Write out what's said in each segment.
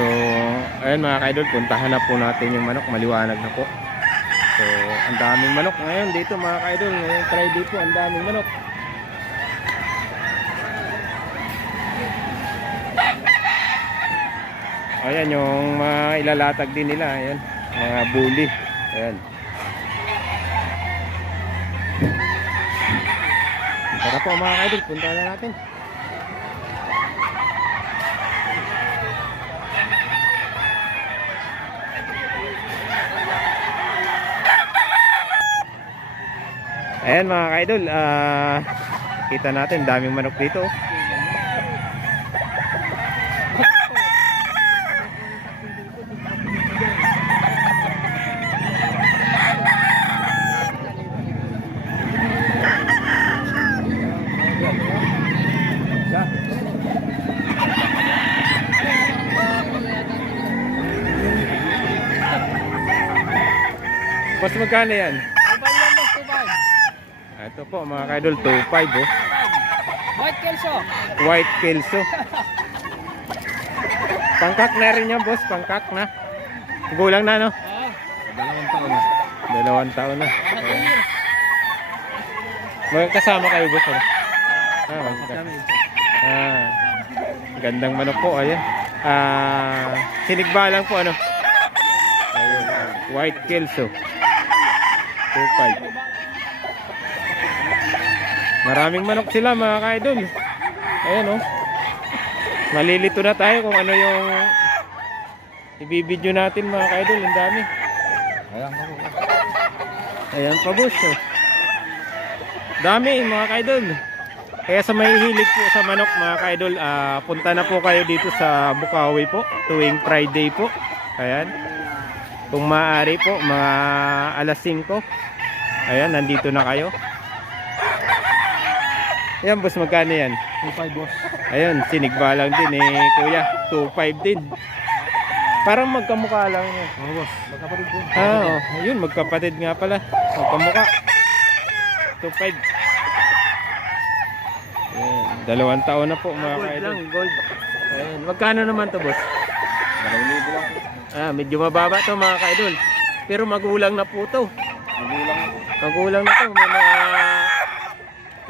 So ayun mga kaidol, puntahan na po natin yung manok. Maliwanag na po. So ang daming manok ngayon dito mga kaidol. Ngayong Friday po, ang daming manok. Ayan yung mga ilalatag din nila. Ayan, mga bully. Ayan. Tara po mga kaidol, punta na natin. Ayan mga kaidol, kita natin daming manok dito. Mas magkano yan? Ito po mga kaidol, 2.5 oh. White Kelso. White Kelso. Pangkak na rin yan boss, pangkak na. Gulang na no? Oo. 2 taon na. 2 taon na. Magkasama kayo boss ano? Gandang manok po, ayan. Sinigba lang po ano. Ayun, White Kelso. 2.5. Maraming manok sila mga kaidol. Ayan oh. Malilito na tayo kung ano yung ibibidyo natin mga kaidol. Ang dami. Ayan pa boss oh. Dami mga kaidol. Kaya sa may hilig po sa manok mga kaidol, punta na po kayo dito sa Bukawi po tuwing Friday po. Ayan. Kung maaari po mga alas 5. Ayan, nandito na kayo. Ayan boss, magkano yan? 2.5 boss. Ayun, sinigba lang din eh kuya, 2.5 din. Parang magkamukha lang. Oo boss, magkapatid po. Oh, ayun, magkapatid nga pala. Magkamukha. 2.5. Ayan, 2 taon na po mga kaidol. Gold. Ayan, magkano naman to boss? 2,000 lang. Medyo mababa to mga kaidol. Pero magulang na po to. Magulang. Magulang na to, may mga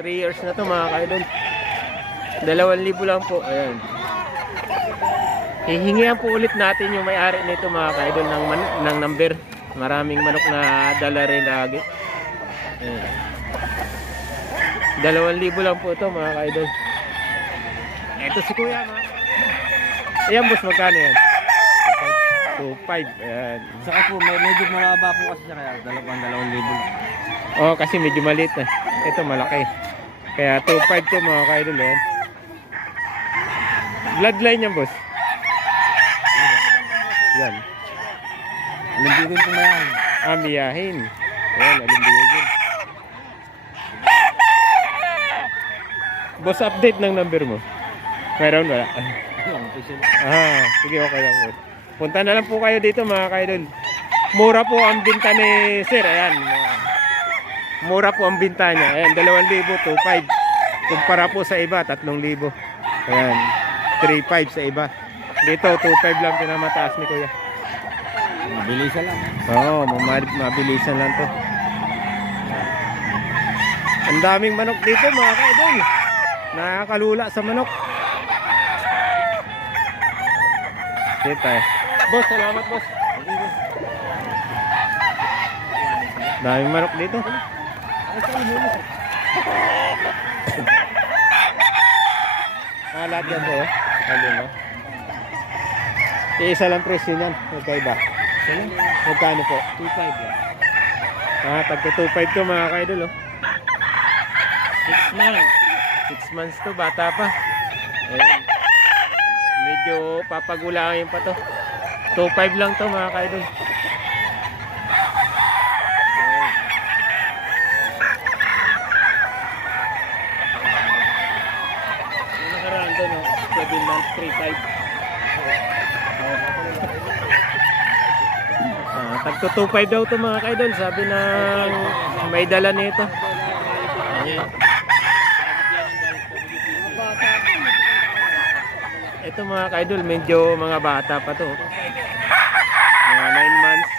3 years na to mga kaidol. 2,000 lang po. Ayan. Hihingihan po ulit natin yung may-ari nito mga kaidol ng number. Maraming manok na dala rin lagi. Ayan. 2,000 lang po ito mga kaidol. Ito si kuya mga. Ayan boss, magkano yan? 2.5. Ayan. Saka po, medyo mababa po kasi siya kaya 2,000. Oh, kasi medyo maliit na. Ito malaki. Kaya 2.5 to mga kaidol yan. Bloodline yan boss. Yan. Alumbigin po mayan. Miyahin. Ayan, alumbigin. Boss, update ng number mo. Meron wala? Sige, okay lang boss. Punta na lang po kayo dito mga kaidol. Mura po ang binta ni sir. Ayan. Mura po ang binta niya. Ayan, 2,000, 2.5. Kumpara po sa iba, 3,000. Ayan, 3.5 sa iba. Dito, 2.5 lang pinamataas ni kuya. Mabilisan lang. Oo, mabilisan lang to. Ang daming manok dito mga kaidol. Nakakalula sa manok. Dito eh. Boss, salamat boss. Daming manok dito. Lahat yan po eh. Ayun no. Isa lang presyo niyan. Magkaiba. Magkano po? 2.5 yan. Tagka 2.5 to mga kaidol oh. 6 months. 6 months to, bata pa. Ayan. Medyo papagulangin pa to. 2.5 lang to mga kaidol. Yung nakaraan to no, 7 months, 3.5. Tagto 2.5 daw to mga kaidol, sabi ng may dala nito. Ito mga ka-idol, medyo mga bata pa to. Mga 9 months.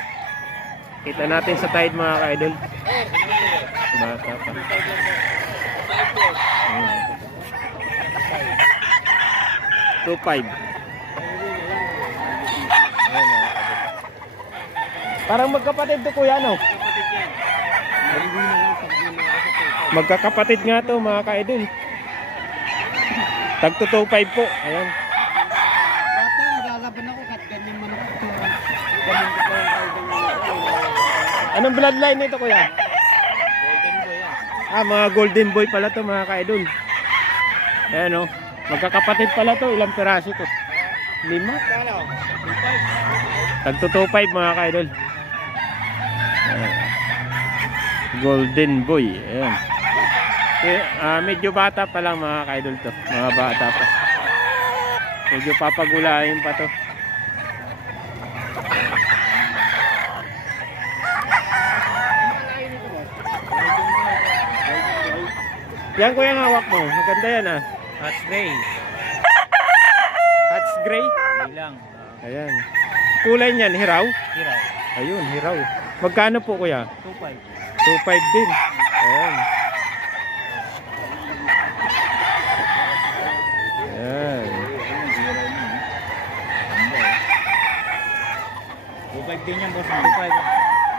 Kita natin sa tide mga ka-idol. Bata pa. Ayan. 2.5. Ayan, mga ka-idol. Parang magkapatid to kuya, no? Magkakapatid nga to mga ka-idol. Tagto 2.5 po. Ayan. Bata, maglalaban ako kahit ganyan man ako. Ganyan ko pa yung idol. Anong bloodline nito kuya? Golden boy yan. Ah, mga golden boy pala to mga ka-idol. Ayan o. Magkakapatid pala to. Ilang piraso to? 5. Kano? Tagto 2.5 mga ka-idol. Ayan. Golden boy. Ayan. Medyo bata pa lang mga ka-idol to. Mga bata pa. Medyo papagulahin pa to. Yan kuya ang hawak mo. Maganda yan ah. Hatch gray. Hatch gray. Gray lang. Ayan. Kulay niyan, hiraw. Hiraw. Ayun, hiraw. Magkano po kuya? 2.5. 2.5 din. Ayan. Ayan. 2.5 din yan, boss. 2.5.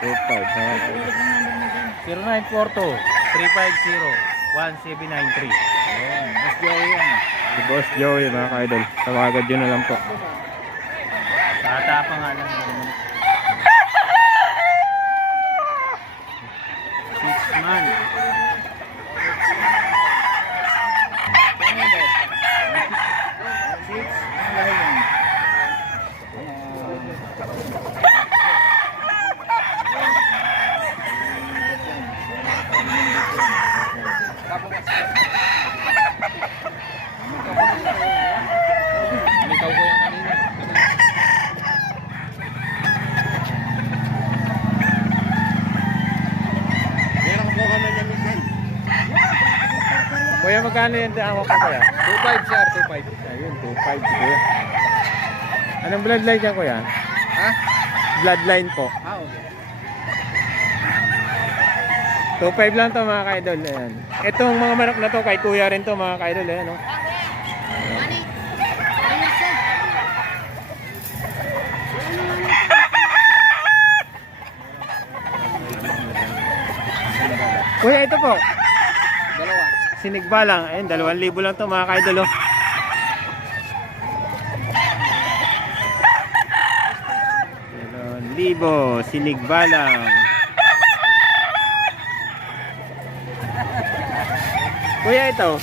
2.5. 0942 350 1793. Ayan. Mas Joey yan. Si Boss Joey mga ka-idol. Tawagan nyo na lang po. Bata pa nga lang. 6 months. Ikaw ko yung kanina. Meron ko kami niya minsan. Kuya, magkano yan hawak ko kuya? 2.5 sir, 2.5. Ayun, 2.5 kuya. Anong bloodline dyan kuya? Ha? Bloodline po. Ah, okay. 2.5 lang to mga ka-idol. Ayan. Itong mga manok na to kay kuya rin to mga ka-idol. Ayan, no? Kuya, ito po. Dalawa. Sinigbalang. Ayun, 2,000 lang to mga ka-idol. Oh. Libo, sinigbalang. Kuya, ito.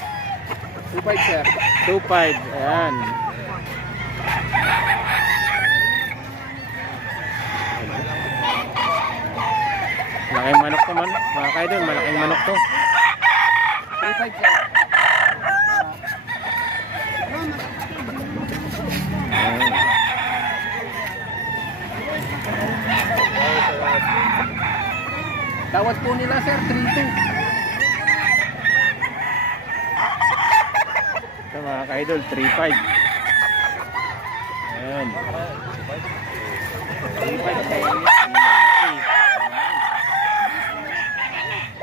2.5 sir. 2.5. Ayan. Malaking manok to man. Mga kaidol, malaking manok to. 2.5 sir. Ayan. Tawad po nila sir, 3.2. Ito mga kaidol, 3.5. Ayan.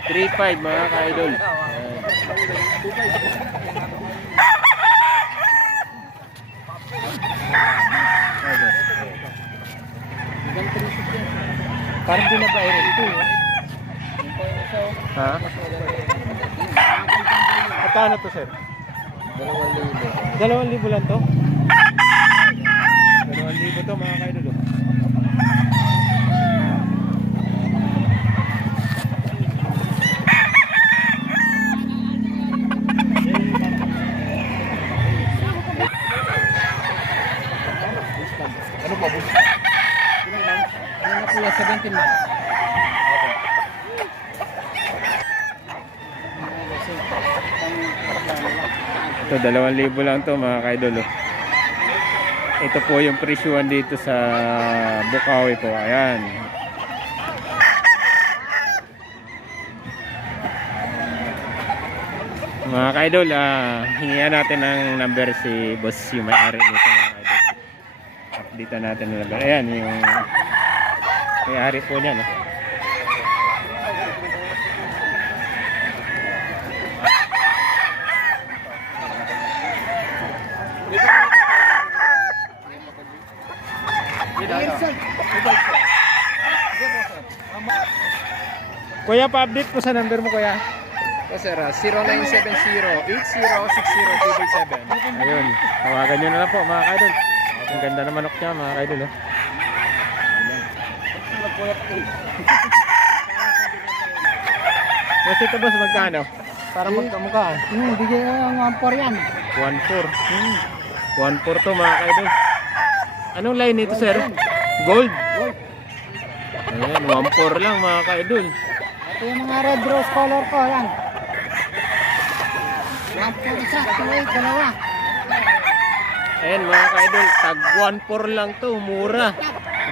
3.5 mga kaidol. Ayan. Parang binabayran ito eh. Ha? Magkano to sir? 2,000. 2,000 lang to? 2,000 to mga kaidol. Ano pa po? Ilang months? Ano na po yan? 17 months. Ito 2,000 lang to mga kaidol. Ito po yung presyuhan dito sa Bukawi po. Ayan. Mga ka-idol, hingihan natin ng number si boss yung may-ari nito mga ka-idol. Dito natin nilagay. Ayan yung may-ari po niya, no? Kuya, pa-update po sa number mo, kuya. Po sir, 0970-8060-237. Ayun, tawagan nyo na lang po mga ka-idol. Ang ganda ng manok niya mga ka-idol, oh. Boss, ito boss, magkano? Para magkamukha. Bigyan ng 1-4 yan. 1.4. 1.4 to mga ka-idol. Anong line nito, sir? Gold. Ayan, 1.4 lang mga ka-idol. Ito yung mga red rose color ko, yan. 1-4 isa, 2-8, dalawa. Ayan mga ka-idol, tag 1.4 lang to, mura.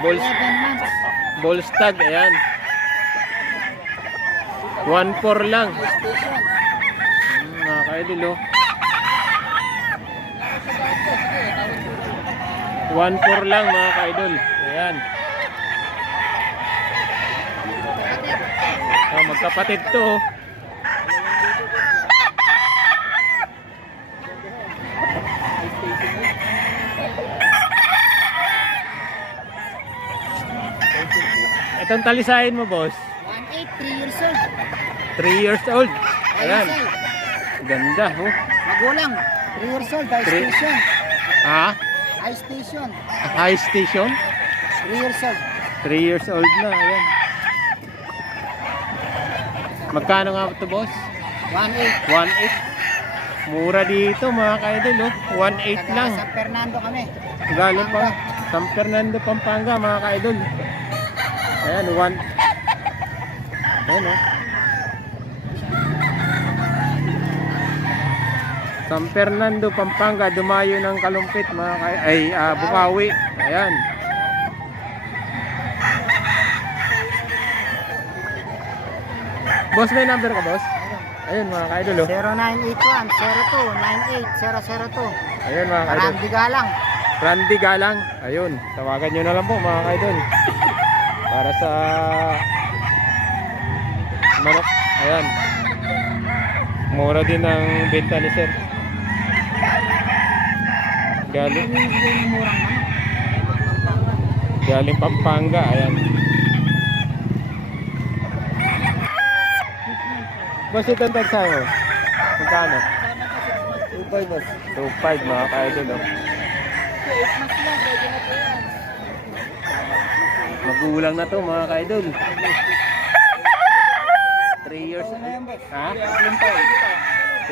11 months. Ball stag, ayan. 1.4 lang. Station. Mga ka-idol, oh. 1.4 lang mga ka-idol. Ayan. Magkapatid to, oh. Itong talisahin mo, boss. 1-8, 3 years old. 3 years old. Ayan. Ayun, Ganda, oh. magulang. 3 years old, high Three- station. Ha? High station. High station. 3 years old. 3 years old na, ayan. Magkano nga ito, boss? 1-8. 1.8. Mura dito, mga ka-idol, oh. 1.8 Taga lang. San Fernando kami. Galing pa San Fernando, Pampanga, mga ka-idol. Ayan, 1. Ayan, oh. San Fernando, Pampanga, dumayo ng Kalumpit, mga Bukawi. Ayan. Boss, may number ka, boss? Ayun, mga ka-idol, oh. 0981-02-98-002. Ayun, mga ka-idol. Randy Galang. Randy Galang. Ayun, tawagan nyo na lang po, mga ka-idol. Para sa manok. Ayan. Mura din ang benta ni sir. Galing Pampanga. Ayan. Boss, itong tagsa mo. Magkano? 2-5 boss. 2.5 mga ka-idol, oh. Magulang na to mga ka-idol. 3 years old. Ha?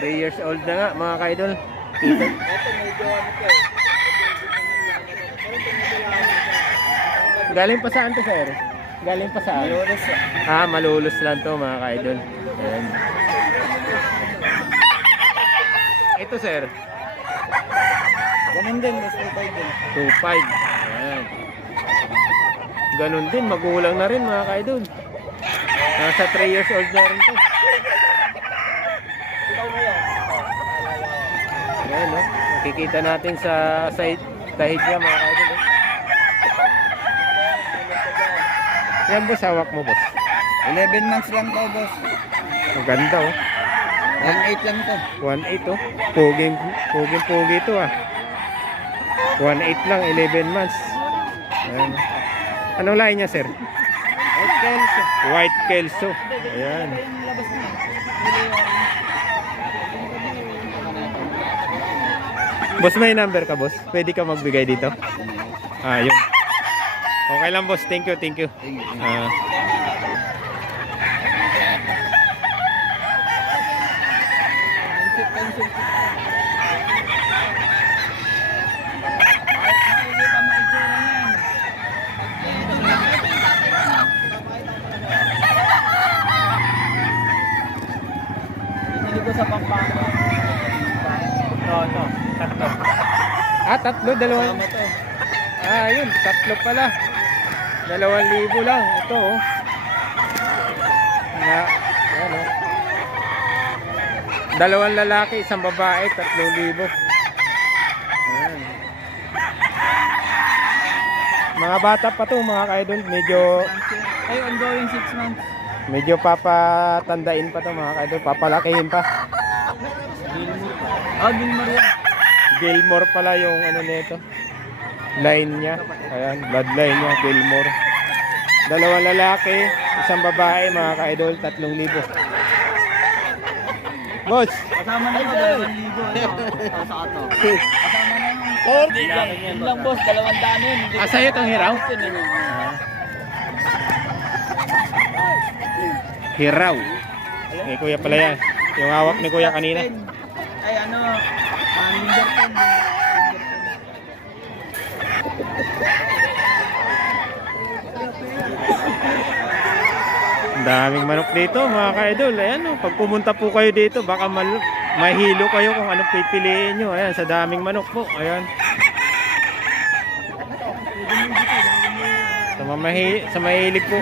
3 years old na nga mga ka-idol. Galing pa saan to, sir? Galing pa saan? Malulus. Malulus lang to mga ka-idol. Ayan. Ito, sir. Ganun din, boss. 2-5 din. 2.5. Ayan. Ganun din, magulang na rin mga ka-idol. Nasa 3 years old na rin to. Ayan, no? Makikita natin sa side tahid niya mga ka-idol. Yan, boss, hawak mo, boss. 11 months lang daw, boss. Ang ganda, oh. 1-8 lang to. 1.8, oh. Puging-pugi ito, ah. 1.8 lang, 11 months. Ayan. Anong lahi niya, sir? White Kelso. White Kelso. Ayan. Boss, may number ka, boss? Pwede ka magbigay dito? Yun. Okay lang, boss. Thank you, thank you. Hindi ko sa Pampanga. No. Tatlo. Tatlo, dalawa. Tama to. Yun, tatlo pala. 2,000 lang. Ito, oh. Ayan, oh. Dalawang lalaki, isang babae, 3,000. Ayan. Mga bata pa to mga ka-idol, Ay, ongoing 6 months. medyo papatandain pa to mga ka-idol, papalakihin pa. Gilmore pa. Ah, Gilmore yan. Gilmore pala yung ano nito. Line niya. Ayan, bloodline niya, Gilmore. Dalawang lalaki, isang babae mga ka-idol, 3,000. Boss, Kasama na ito, 2,000. Ito, sa ato. Kasama na yung... Yun lang boss, 200 yun. Hindi sa'yo itong hiraw? Hiraw. Eh, kuya pala yan. Yung hawak ni kuya kanina. Ay, ano, Linderton. Ang daming manok dito mga ka-idol. Ayan, oh, pag pumunta po kayo dito, baka mahilo kayo kung anong pipiliin nyo. Ayan, sa daming manok po. Ayan. Sa mahilig po.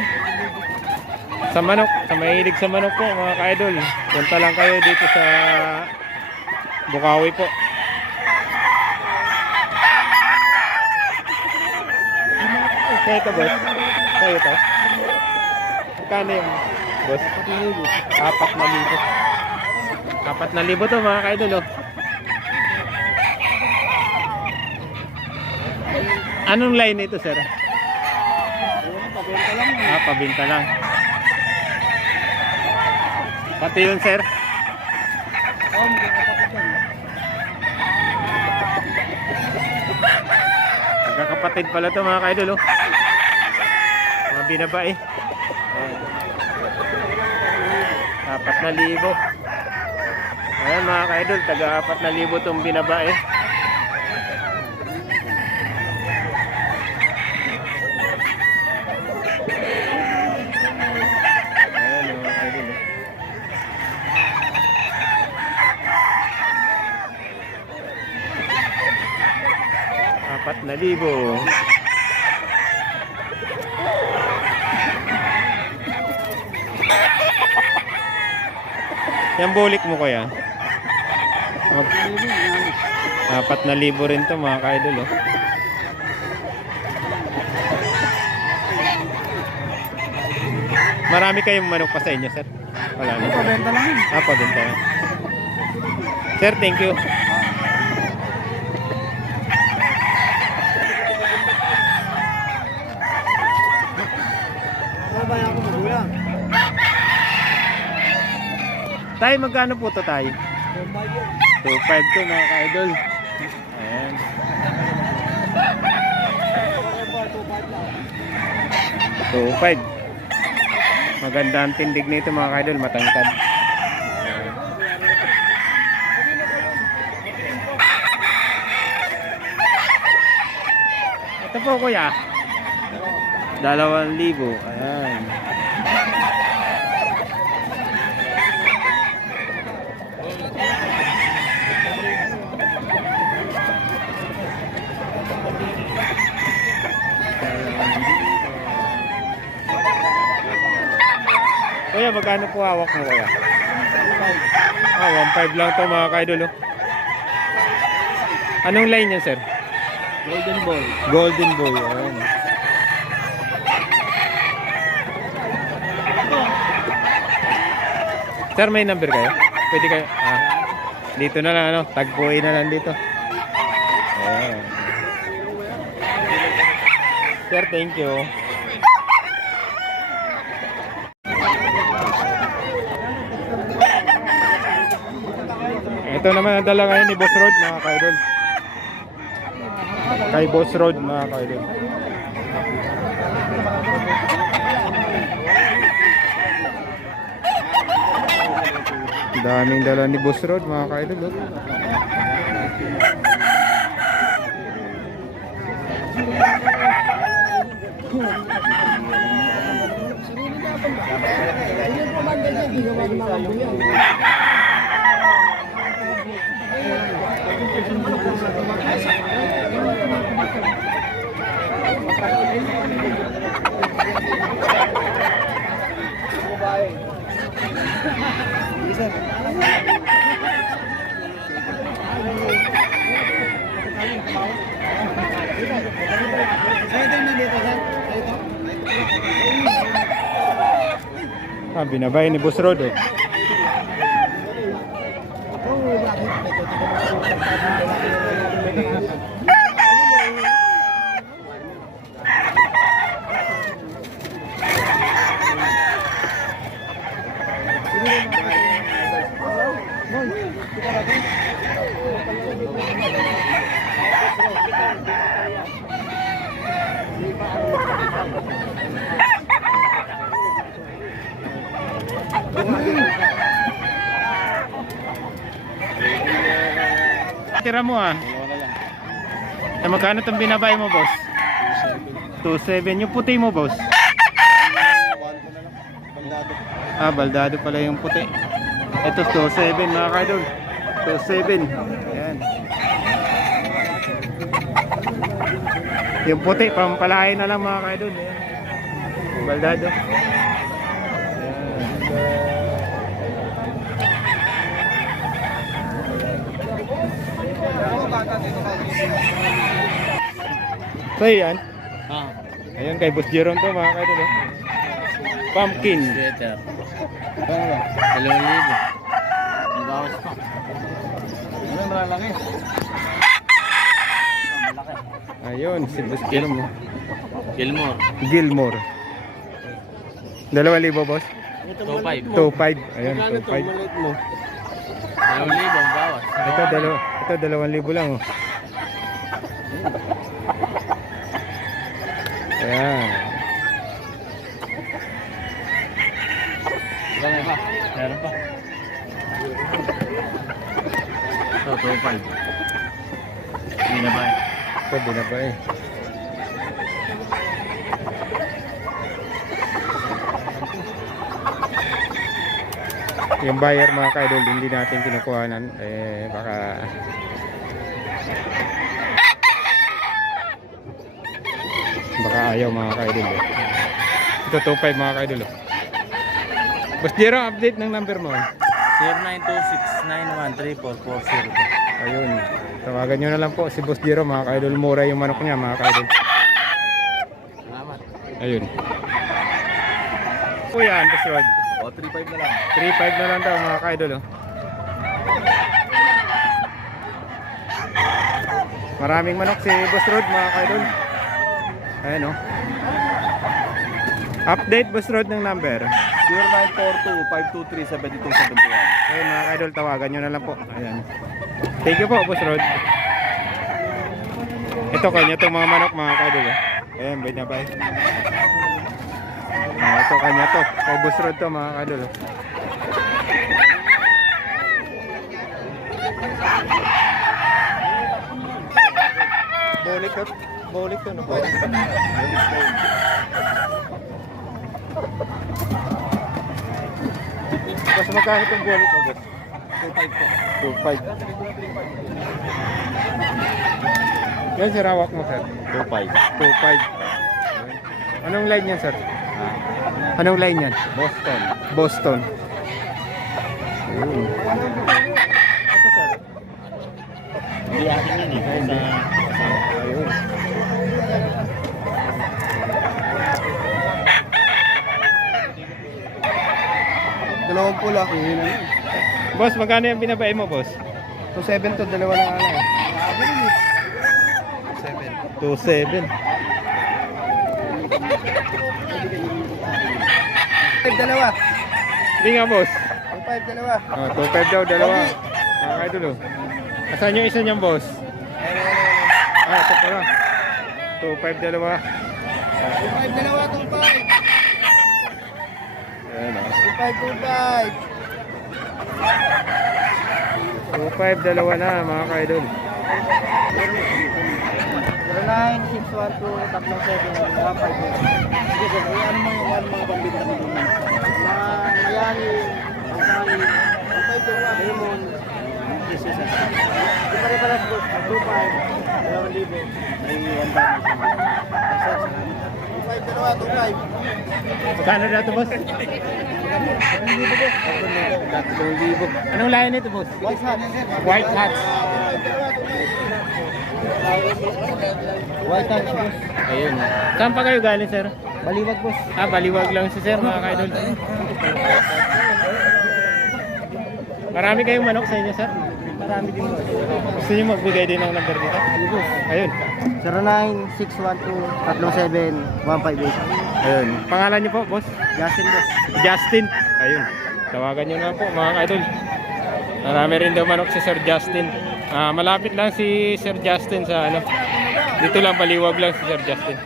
Sa mahilig sa manok po mga ka-idol. Punta lang kayo dito sa Bukawi po. Kaya ito boss? Kaya ito? Kano yung boss? 4,000. 4,000 to mga ka-idol oh. Anong line ito sir? Pabinta lang. Pati yun sir? Magkakapatid pala to mga ka-idol oh. Mga binabae. 4,000. Ayan mga ka-idol, taga 4,000 itong binabae. Ayan mga ka-idol. 4,000. Yan bulik mo kuya. 4,000 rin to mga ka-idol oh. Marami kayong manok pa sa inyo sir? Wala na. Pabenta lang yun. Pabenta lang. Sir, thank you. Babayan ko magulang. Tay, magkano po to tay? 2,500 to mga ka-idol. Ayan. 2,500. Maganda ang tindig nito mga ka-idol, matangkad. Ito po kuya. 2,000. Ayan. Kuya, magkano po hawak mo kuya? 1,500 lang to mga ka-idol oh. Anong line niya sir? Golden Ball. Golden Boy. Ayan. Sir, may number kayo? Pwede kayo? Dito na lang ano, tagpuin na lang dito. Ayan. Sir, thank you. Ito naman ang dala ngayon ni Boss Road mga ka-idol. Kay Boss Road mga ka-idol. Daming dala ni Boss Road mga ka-idol. Sa'yo din nandito, sir. Sa'yo. Ah, binabay ni Boss Rod oh. Tira mo ah. Eh, magkano itong binabay mo, boss? 2.7. Yung puti mo, boss? Ah, baldado pala yung puti. Ito 2.7 mga kaidol. 2.7. Ayan. Yung puti, pampalain na lang mga kaidol. Ayan. Baldado. So yan. Ayan kay Boss Jeron to mga kaidol. Pumpkin. Sweater. 2,000. Ang bawas pa. Ano malalaki? Malaki. Ayun, si Boss Jeron mo. Gilmore. Gilmore. 2,000 boss? 2,500. 2.5. Ayun, 2.5. 2,000 ang bawas. Ito 2,000 lang oh. Ayan. Meron pa. Meron pa. So, 2,500. Hindi na ba eh? Ito binabay. Yung buyer mga kaidol, hindi natin kinukuhanan. Eh, baka ayaw mga kaidol eh. Ito 2.5 mga kaidol oh. Boss Jero, update ng number mo. 0926-913440. Ayun, tawagan nyo na lang po si Boss Jero mga kaidol. Mura yung manok niya mga kaidol. Salamat. Ayun. O yan, Boss Rod. O, 3,500 na lang. 3.5 na lang daw mga kaidol oh. Maraming manok si Boss Rod mga kaidol. Ayan oh. Update Boss Rod ng number. 0942-523-7271. Ayun mga kaidol, tawagan nyo na lang po. Ayan. Thank you po Boss Rod. Ito kanya itong mga manok mga kaidol oh. Ayan, bay na bay. Ito kanya to. Kay Boss Rod to mga kaidol oh. Bolik to no po. Boss, magkano itong bolik mo, boss? 2,500 po. 2.5. Yan, sir, hawak mo, sir. 2,500. 2.5. Anong line yan, sir? Anong line yan? Boston. Boston. Ayun. Ito, sir. Hindi akin yun eh. Sa... Ayun. Dalawang pula. Boss, magkano yung binabay mo, boss? 2.7 to, dalawa lang ano. 2.7. 2.5 dalawa. Hindi nga, boss. 2.5 dalawa. Oh, 2.5 daw, dalawa. Mga kaidol oh. Asan yung isa niyang, boss? Ah, ito pala. 2.5 dalawa. 2.5 dalawa, 2.5. Ayan oh. 2.5, 2.5 dalawa na mga kaidol. 09-612-37-15. Sige, sir. Ano mga pambinta mo naman? Mga mayari, ang sari, 2.5 lemon. Yes, sir. Di pare-paras po. 2.5, 2,000. Ay, 1,000. Sir, salamat. 2.5 dalawa, 2.5. Magkano na ito, boss? 2,000. Anong layan nito, boss? White hat, sir. White hats. 2.5 dalawa, 2.5. White tax, boss. Ayun. Saan pa kayo galing, sir? Baliwag, boss. Baliwag lang si sir, mga ka-idol. Marami kayong manok sa inyo, sir? Marami din, boss. Gusto niyo magbigay din ng number dito? Ayun. 0961237158. Ayun. Pangalan niyo po, boss? Justin, boss. Justin. Ayun. Tawagan niyo na po, mga ka-idol. Marami rin daw manok si Sir Justin. Malapit lang si Sir Justin sa ano. Dito lang, Baliwag lang si Sir Justin.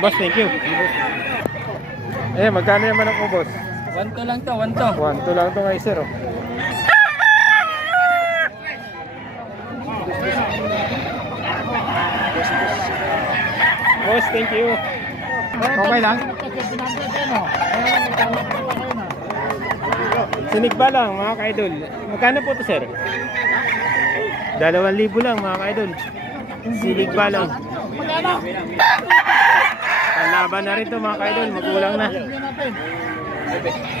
Boss, thank you. Magkano yung manok mo, boss? 1-2 lang to, 1-2. 1-2 lang ito ngay, sir. Oh. Boss, thank you. Okay lang? Sinigba lang, mga ka-idol. Magkano po ito, sir? 2,000 lang, mga ka-idol. Sinigba lang. Panlaban na rin ito, mga ka-idol. Magulang na.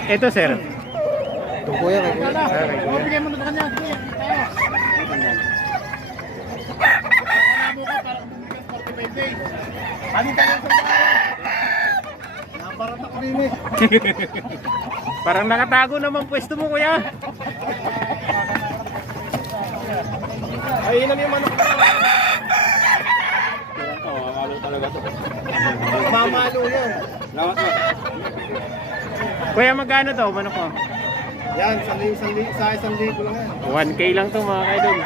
Ito, sir. Ito, kuya. Okay, kuya. Parang nakatago naman pwesto mo, kuya. Ay, inam yung manok. Mamalo yan. Kuya, magkano to, manok mo? Yan, sa 1,000 lang yan. 1K lang to, mga kaidol.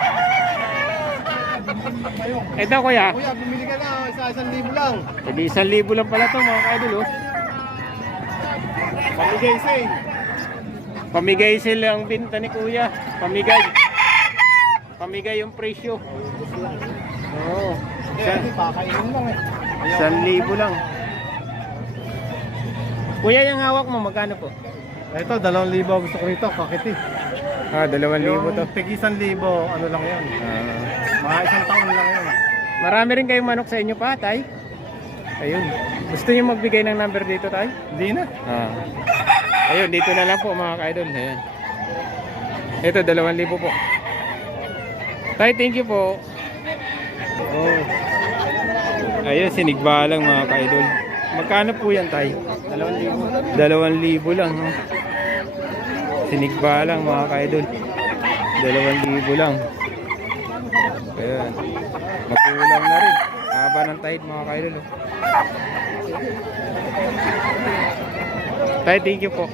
Ito, kuya. Kuya, bumili ka na. Sa 1,000 lang. Hindi 1,000 lang pala to, mga kaidol. Oh. Pamigay sale. Pamigay sila ang binta ni kuya. Pamigay. Pamigay yung presyo. Oo. Pakainin lang eh. 1,000 lang. Kuya, yung hawak mo, magkano po? Ito, 2,000 gusto ko rito. Kakit eh. 2,000 to. Tig 1,000, ano lang yan. Mga isang taon lang yan. Marami rin kayong manok sa inyo pa, tay? Ayun. Gusto niyo magbigay ng number dito, tay? Hindi na. Ayun, dito na lang po, mga ka-idol. Ayan. Ito, 2,000 po. Tay, thank you po. Oh. Ayun, sinigba lang, mga ka-idol. Magkano po yan, tay? 2,000. 2,000 lang. No? Sinigba lang, mga ka-idol. 2,000 lang. Ayan. Magkulang na rin. Haba ng tide, mga ka-idol. Oh. Tay, thank you po.